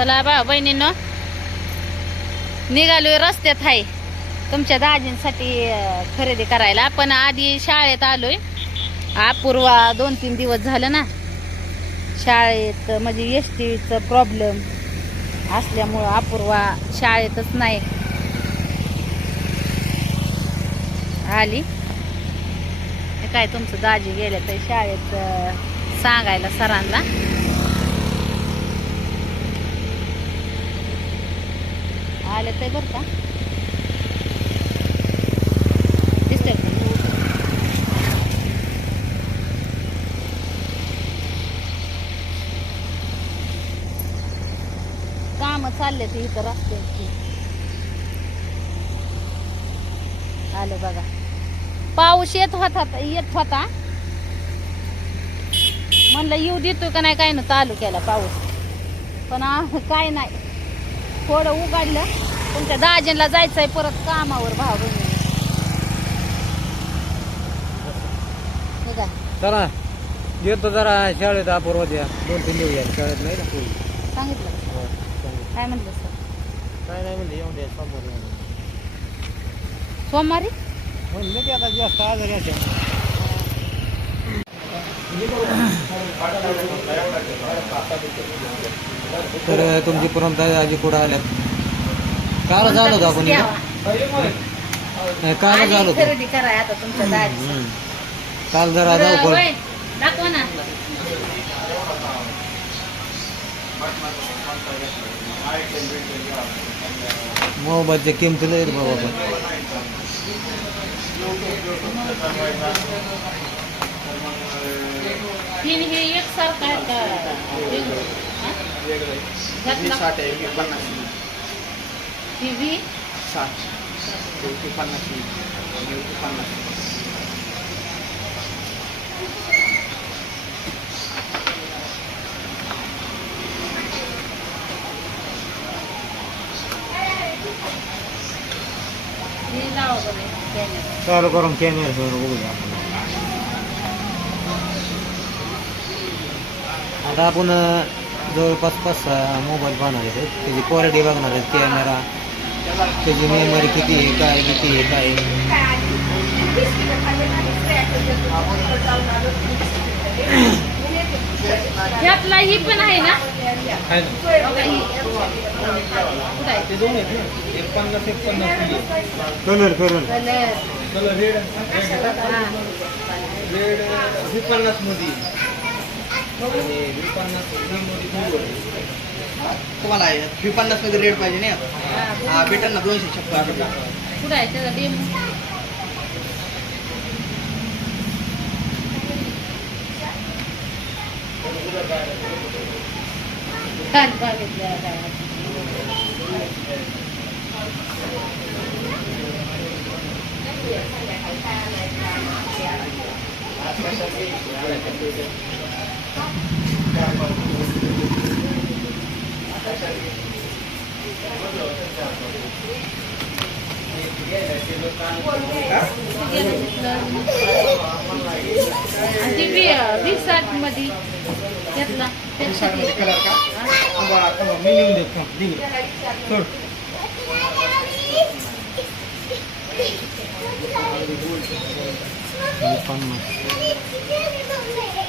चला बा बहिणींनो. निघालोय रस्त्यात आहे तुमच्या दाजींसाठी खरेदी करायला. आपण आधी शाळेत आलोय. अपूर्वा दोन तीन दिवस झालं ना. शाळेत म्हणजे एस टीचं प्रॉब्लेम असल्यामुळं अपूर्वा शाळेतच नाही. आली. हे काय तुमचं दाजी गेले तर शाळेत सांगायला सरांना. आलं ते बरं का? काम चालले ते इथं रस्त्याची आलं बघा. पाऊस येत होता येत होता. म्हणलं येऊ देतो का नाही काय ना चालू केला पाऊस. पण काय नाही. थोडं उघडलं. तुमच्या दाजींला जायचंय परत कामावर भाव बहिणी चला येतो जरा शाळेत अपूर्व द्या. दोन तीन दिवस झाले शाळेत नाही ना पोरी. सांगितलं. हो, चांगलं. काय म्हटलं सर? काय नाही म्हणले येऊन द्या येऊन द्या. सोमवारी? म्हणलं की आता जास्त आजारी असेल. तर तुमची पुरमता आजी कुठं आल्यात? काल झालो होतो आपण. नाही काल आली झालो होतो खरेदी कराय आता तुमच्या दाजी हम्म. काल जरा जाऊ पण दाखवा ना मोबाईलच्या किमती लय बाबा पण तीन हे एकसारखं आहे का साठ आहे हे पन्नास ते पन्नास. चालू करून कॅमेरा सर बघूया आपण. आता आपण जवळपास पाच मोबाईल पाहणार आहेत त्याची क्वालिटी बघणार आहेत कॅमेरा त्याची मेमरी किती आहे काय किती आहे काय आहे. ह्यातला ही पण आहे ना बघा ही. कुठं आहे? ते दोन आहेत ना एक पन्नास एक पन्नास colour colour colour. Colour red हा. रेड ही पन्नासमध्ये आणि पन्नासमध्ये blue आहे. तुम्हाला आहे. ही पन्नासमध्ये रेड पाहिजे ना हा, भेटेल ना दोनशे छप्पन. रुपये कुठं आहे त्याचा डेमो छान बघितलं काय. आणि ती वी वीस साठ मध्ये घेतला मध्ये कलर का थांबा, थांबा, मी लिहून देतो थांब, लिहून दे. सोड. तू दुसरं कुठे गेलं?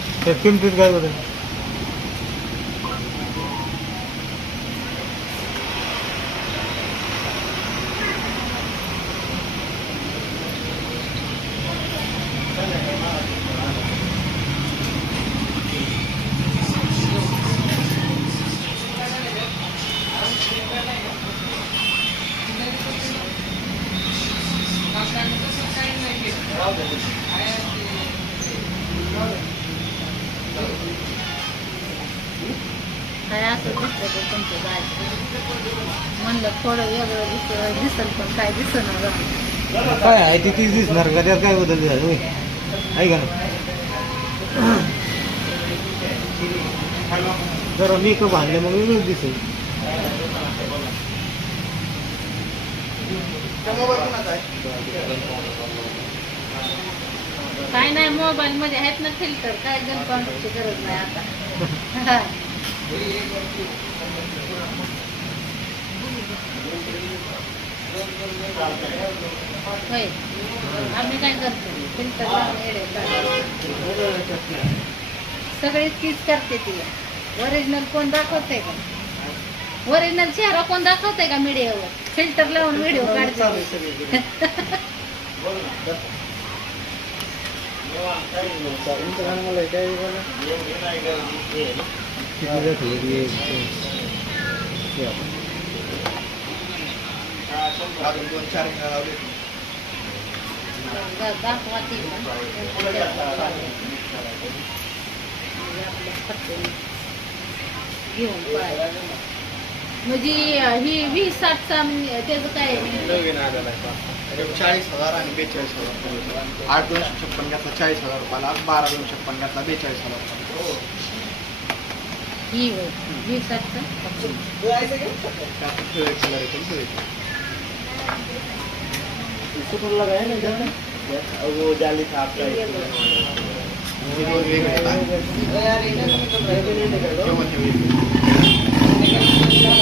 जा. त्या किमतीत काय बदल काय असं म्हणलं वेगळं दिसतं पण काय काय आहे ती तीच दिसणार का? त्यात काय बदल झालं? होय. आहे का नाही? मी मेकअप आणले मग वेगळंच दिसेल. काय नाही मोबाईल मध्ये आहेत ना फिल्टर काय गन पावडरची गरज नाही आता. होय. आम्ही काय करतो? फिल्टर. सगळीच तीच करते ती. ओरिजिनल कोण दाखवते का? ओरिजिनल चेहरा कोण दाखवते का? मीडियावर फिल्टर लावून व्हिडिओ काढते. किती जाते? एक, दोन, हे आपण. अजून दोन चार महिने लावले दाखवा ती पण. आपलं फटकन घेऊन पळायचं. म्हणजे ही वीस साठचा त्याचं काय हज़ार आणि बेचाळीस हज़ार आठ दोनशे छप्पन घेतला चाळीस हज़ार रुपयाला बारा छप्पन घेतला बेचाळीस हज़ार रुपयाला पिवळे हे। दोन वेगळे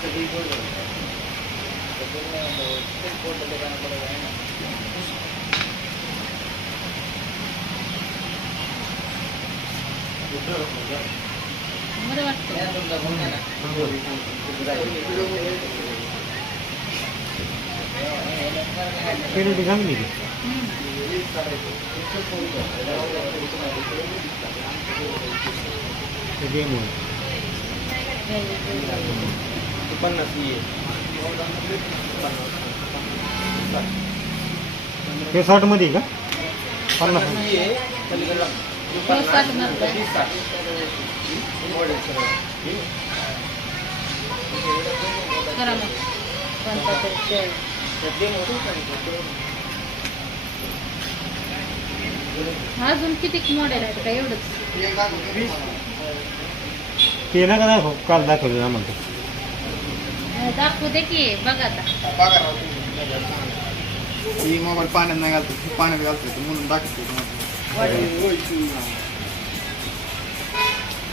जेवण हे वेगळे. त्याचा जुडी त्याचा त्याला जोडीदार. त्याचा जुडी जोड आहे. बरं वाटतं क्वालिटी चांगली आहे. होय. हे साठमध्ये आहे का पन्नास मधला आहे. शेळ. अजून किती मॉडेल आहेत का एवढंच हे. ते नका दाखव काल दाखवलं आम्हाला दाखवू दे की बघा आता. बघा राव तुम्ही. ही मोबाईल पाण्यात नाही घालतो ही पाण्यात घालतो म्हणून दाखवतो तुम्हाला.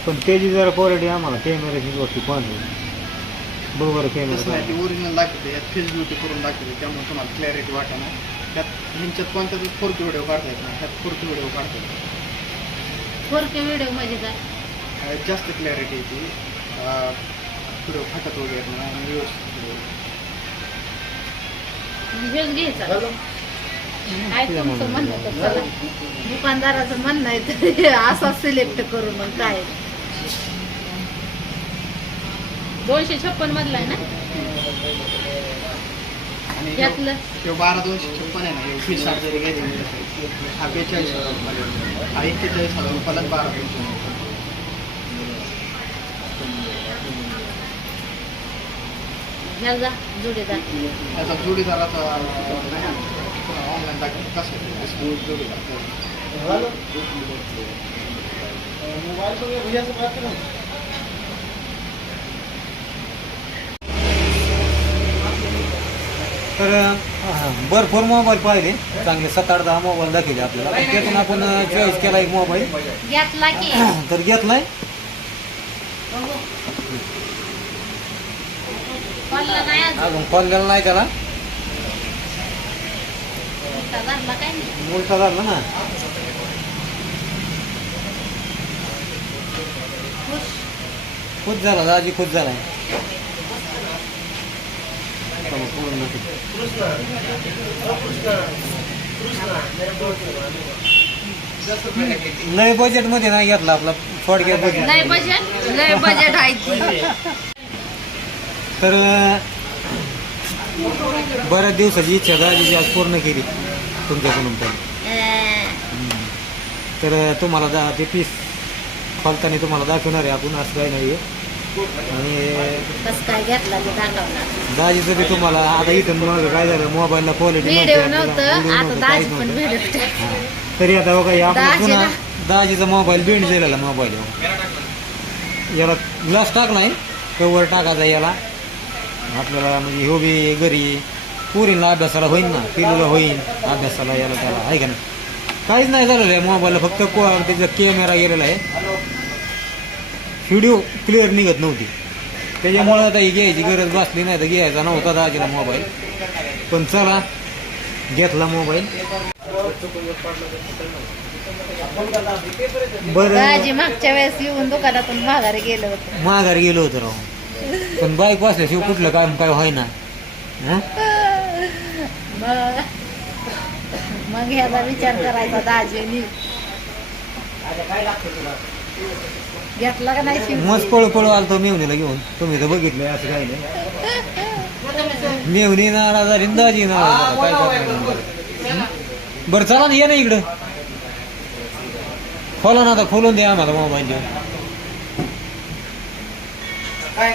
पण त्याची जरा क्वालिटी आम्हाला कॅमेऱ्याची गोष्टी पाहणे बरोबर तसं नाही कॅमेरा ती ओरिजिनल दाखवते यात फेस ब्युटी करून दाखवते त्यामुळे तुम्हाला क्लॅरिटी वाटा ना त्यात ह्यांच्यात कोणत्याच फोर के व्हिडिओ काढता येत नाही ह्यात फोर के व्हिडिओ काढता येतो फोर के व्हिडिओ म्हणजे काय? अं, जास्त क्लॅरिटी येते व्हिडिओ फाटत वगैरे नाही आणि व्यवस्थित video. हेच घ्यायचा काय तुमचं म्हणणं तर चला. दुकानदाराचं म्हणणं आहे तर असा सिलेक्ट करू मग काय. दोनशे छप्पन मधला आहे ना? आणि यातलं? तो बारा दोनशे छप्पन आहे ना साठ जरी घ्यायचं म्हणजे हा बेचाळीस हजार रुपयाला हा एक्केचाळीस हजार रुपयाला बारा दोनशे. घ्या जा जोडीदार जोडीदाराचा ऑनलाईन दाखवतो. कसं तर भरपूर मोबाईल पाहिले. चांगले सात आठ दहा मोबाईल दाखवले आपल्याला. त्यातून आपण चॉईस केला एक मोबाईल. घेतला की. तर घेतलाय. अजून? कॉल गेला नाही त्याला? उलटा झाला ना खुश. झाला दाजी खुश झालाय. लय बजेटमध्ये नाही घेतला आपला थोडक्यात बजेट लय बजेट लय बजेट आहे तर बऱ्याच दिवसाची इच्छा दाजीची आज पूर्ण केली तुमच्याकडून पण. तर तुम्हाला दा ते पीस खोलताना तुम्हाला दाखवणार आहे आपण असं काही नाही आणि दाजीचं बी तुम्हाला आता इथं मग काय झालं मोबाईलला क्वालिटी तरी आता बघा हे दाजीला- जुना दाजीचा मोबाईल बिंड झालेला मोबाईल. याला ग्लास टाकलाय कवर टाकायचा याला. आपल्याला म्हणजे ह्यो बी घरी पुरीला अभ्यासाला होईन ना पिलूला होईन अभ्यासाला याला त्याला आहे का नाही? काहीच नाही झालेलं आहे मोबाईलला फक्त को- त्याचा कॅमेरा गेलेला आहे. व्हिडिओ क्लिअर निघत नव्हती. त्याच्यामुळे आता ही घ्यायची गरज भासली नाही तर घ्यायचा नव्हता दाजीला मोबाईल. पण चला घेतला मोबाईल. बरं. मागच्या वेळेस येऊन दुकानातून माघारी गेलो होतो. माघारी गेलो होतो राव. पण बाईक वाचल्याशिवाय कुठलं काम काय व्हायना हं? मग मग ह्याचा विचार करायचा दाजीनी घेतला का नाही शिव मस्त पळू पळू आलतो मेवणीला घेऊन तुम्ही तर बघितलंय असं काही नाही मेवणी नाराज झाली आणि दाजी नाराज झाला. काय करणार? हं? बरं चला ना ये ना इकडं खोला ना आता खोलून द्या आम्हाला मोबाईल देऊन काय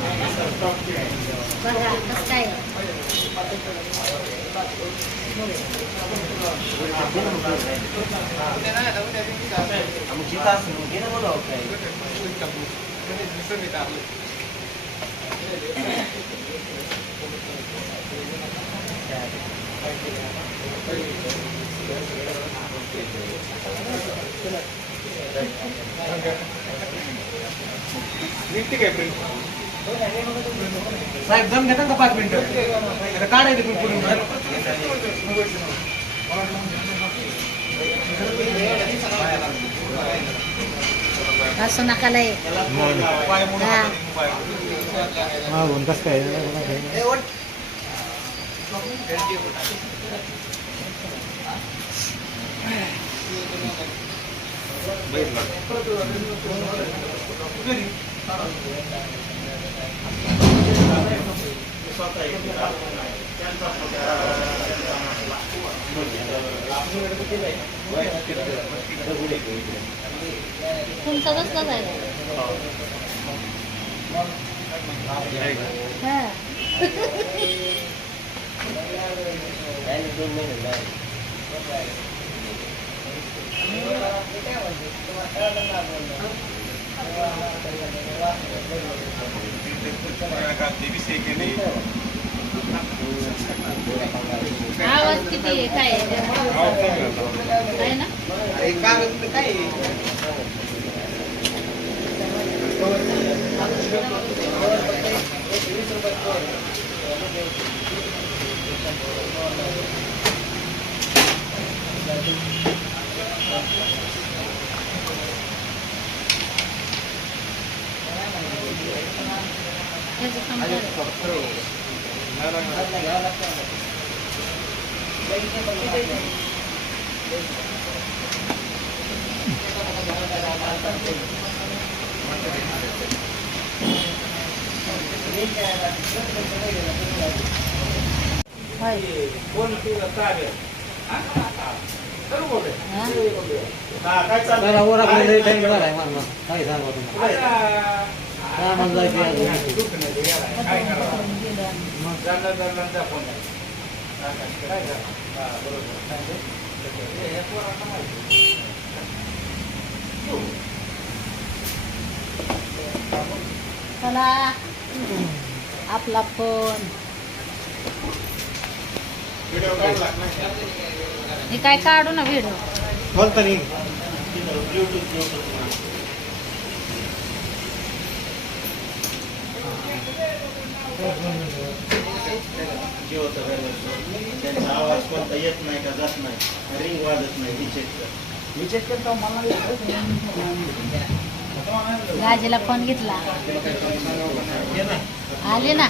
बॅन करतो तिथल्या ना कामात पावती हा, देवा. आमच्या तिथून मोबाईल आहे. मी बॉक्स फोडतोय खोला खोला खोला बघा कसं काय निघते काय प्रिंट साहेब जम घेता का पाच मिनिटं? काढायचं पण पुढे असं नका लय हा. मागून कसं काय? काय. तुमचा कसला जायला हा आवाज किती आहे? काय आहे? ना? कागद काय आहे? त्याचं समजा होय हा? त्याला वर आपल्याला लई टाइम झालाय मला काय सांगा तुम्हाला कामाला जायचं आहे अजून. चला. आपला फोन. हे काय काढू ना व्हिडिओ. बोलता नाही त्यांचा आवाज कोणता येत नाही का जात नाही रिंग वाजत नाही विचेक विचेक करता मला फोन घेतला. आले ना?